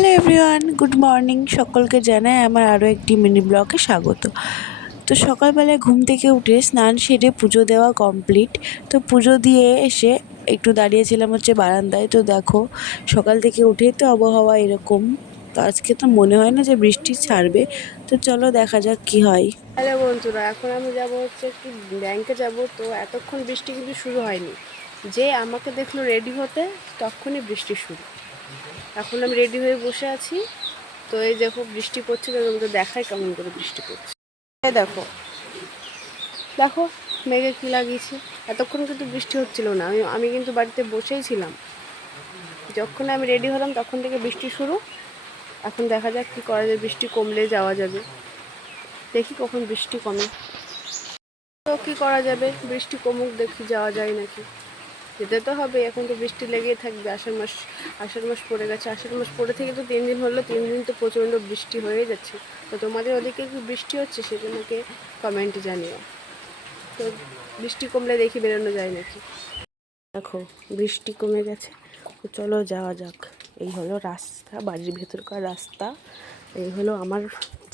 Hello everyone, good morning. সকলকে জানাই আমার আরও একটি মিনি ব্লগে স্বাগত। তো সকালবেলায় ঘুম থেকে উঠে স্নান সেরে পুজো দেওয়া কমপ্লিট। তো পুজো দিয়ে এসে একটু দাঁড়িয়েছিলাম হচ্ছে বারান্দায়। তো দেখো, সকাল থেকে উঠেই তো আবহাওয়া এরকম। তো আজকে তো মনে হয় না যে বৃষ্টি ছাড়বে। তো চলো দেখা যাক কি হয়। হ্যালো বন্ধুরা, এখন আমি যাব হচ্ছে একটু ব্যাংকে যাব। তো এতক্ষণ বৃষ্টি কিন্তু শুরু হয়নি। যে আমাকে দেখলো রেডি হতে, তখনই বৃষ্টি শুরু। এখন আমি রেডি হয়ে বসে আছি। তো এই দেখো বৃষ্টি পড়ছে, তো তোমাকে দেখাই কেমন করে বৃষ্টি পড়ছে। এই দেখো দেখো মেঘে কী লাগিয়েছে। এতক্ষণ কিন্তু বৃষ্টি হচ্ছিল না, আমি কিন্তু বাড়িতে বসেই ছিলাম। যখন আমি রেডি হলাম তখন থেকে বৃষ্টি শুরু। এখন দেখা যাক কী করা যায়, বৃষ্টি কমলে যাওয়া যাবে। দেখি কখন বৃষ্টি কমে। তো কী করা যাবে, বৃষ্টি কমুক, দেখি যাওয়া যায় নাকি। যেতে তো হবে, এখন তো বৃষ্টি লেগেই থাকবে। আষাঢ় মাস পড়ে গেছে। আষাঢ় মাস পড়ে থেকে তো 3 দিন হলো, 3 দিন তো প্রচণ্ড বৃষ্টি হয়ে যাচ্ছে। তো তোমাদের ওদিকে কি বৃষ্টি হচ্ছে সেটা আমাকে কমেন্টে জানিও। তো বৃষ্টি কমলে দেখি বেরোনো যায় নাকি। দেখো বৃষ্টি কমে গেছে, তো চলো যাওয়া যাক। এই হলো রাস্তা, বাড়ির ভেতরকার রাস্তা। এই হলো আমার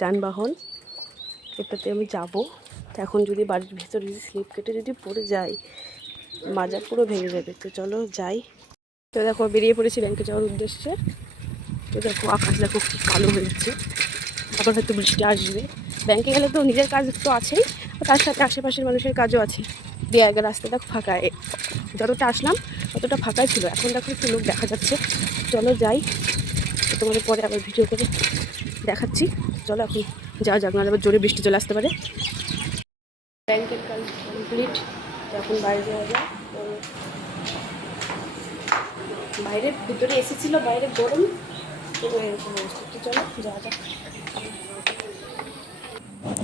যানবাহন, এটাতে আমি যাব। তো এখন যদি বাড়ির ভেতরে যদি স্লিপ কেটে যদি পড়ে যাই, মাজা পুরো ভেঙে যাবে। তো চলো যাই। তো দেখো বেরিয়ে পড়েছি ব্যাংকে যাওয়ার উদ্দেশ্যে। তো দেখো আকাশ দেখো কি কালো হয়ে যাচ্ছে, আবার হয়তো বৃষ্টি আসবে। ব্যাংকে গেলে তো নিজের কাজ তো আছেই, তার সাথে আশেপাশের মানুষের কাজও আছে। দিয়ে আগে রাস্তা দেখো ফাঁকা, যতটা আসলাম ততটা ফাঁকাই ছিল। এখন দেখো একটু লোক দেখা যাচ্ছে। চলো যাই, তোমাদের পরে আবার ভিডিও করে দেখাচ্ছি। চলো এখন যাওয়া যাক, নাহলে আবার জোরে বৃষ্টি চলে আসতে পারে। ব্যাংকের কাজ কমপ্লিট, তো এখন বাইরে যাওয়া যায়। তো বাইরে, ভিতরে এসি ছিল, বাইরে গরম, তো এরকম অবস্থা। তো চলো যাওয়া যাক।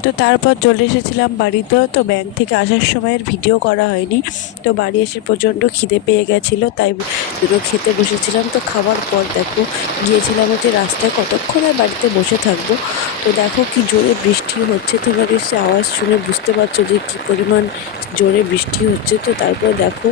তো তারপর চলে এসেছিলাম বাড়িতেও। তো ব্যাংক থেকে আসার সময়ের ভিডিও করা হয়নি। তো বাড়ি এসে প্রচণ্ড খিদে পেয়ে গেছিলো, তাই দুটো খেতে বসেছিলাম। তো খাওয়ার পর দেখো গিয়েছিলাম হচ্ছে রাস্তায়, কতক্ষণ আর বাড়িতে বসে থাকবো। তো দেখো কি জোরে বৃষ্টি হচ্ছে, তোমরা নিশ্চয়ই আওয়াজ শুনে বুঝতে পারছো যে কী পরিমাণ জোরে বৃষ্টি হচ্ছে। তো তারপর দেখো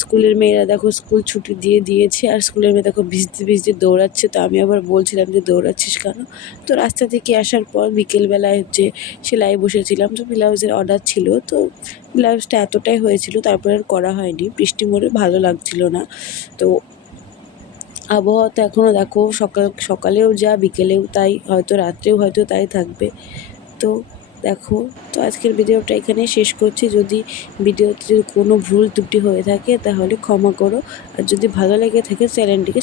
স্কুলের মেয়েরা দেখো স্কুল ছুটি দিয়েছে, আর স্কুলের মেয়ে দেখো ভিজতে ভিজতে দৌড়াচ্ছে। তো আমি আবার বলছিলাম যে দৌড়াচ্ছিস কেন। তো রাস্তা থেকে আসার পর বিকেলবেলায় হচ্ছে সেলাই বসেছিলাম। তো ব্লাউজের অর্ডার ছিল, তো ব্লাউজটা এতটাই হয়েছিল, তারপর আর করা হয়নি। বৃষ্টি মোড়ে ভালো লাগছিল না। তো আবহাওয়া তো এখনও দেখো সকালেও যা, বিকেলেও তাই, হয়তো রাত্রেও হয়তো তাই থাকবে। তো দেখো, তো আজকের ভিডিওটা এখানে শেষ করছি। যদি ভিডিওতে যদি কোনো ভুল ত্রুটি হয়ে থাকে তাহলে ক্ষমা করো, আর যদি ভালো লেগে থাকে চ্যানেলটিকে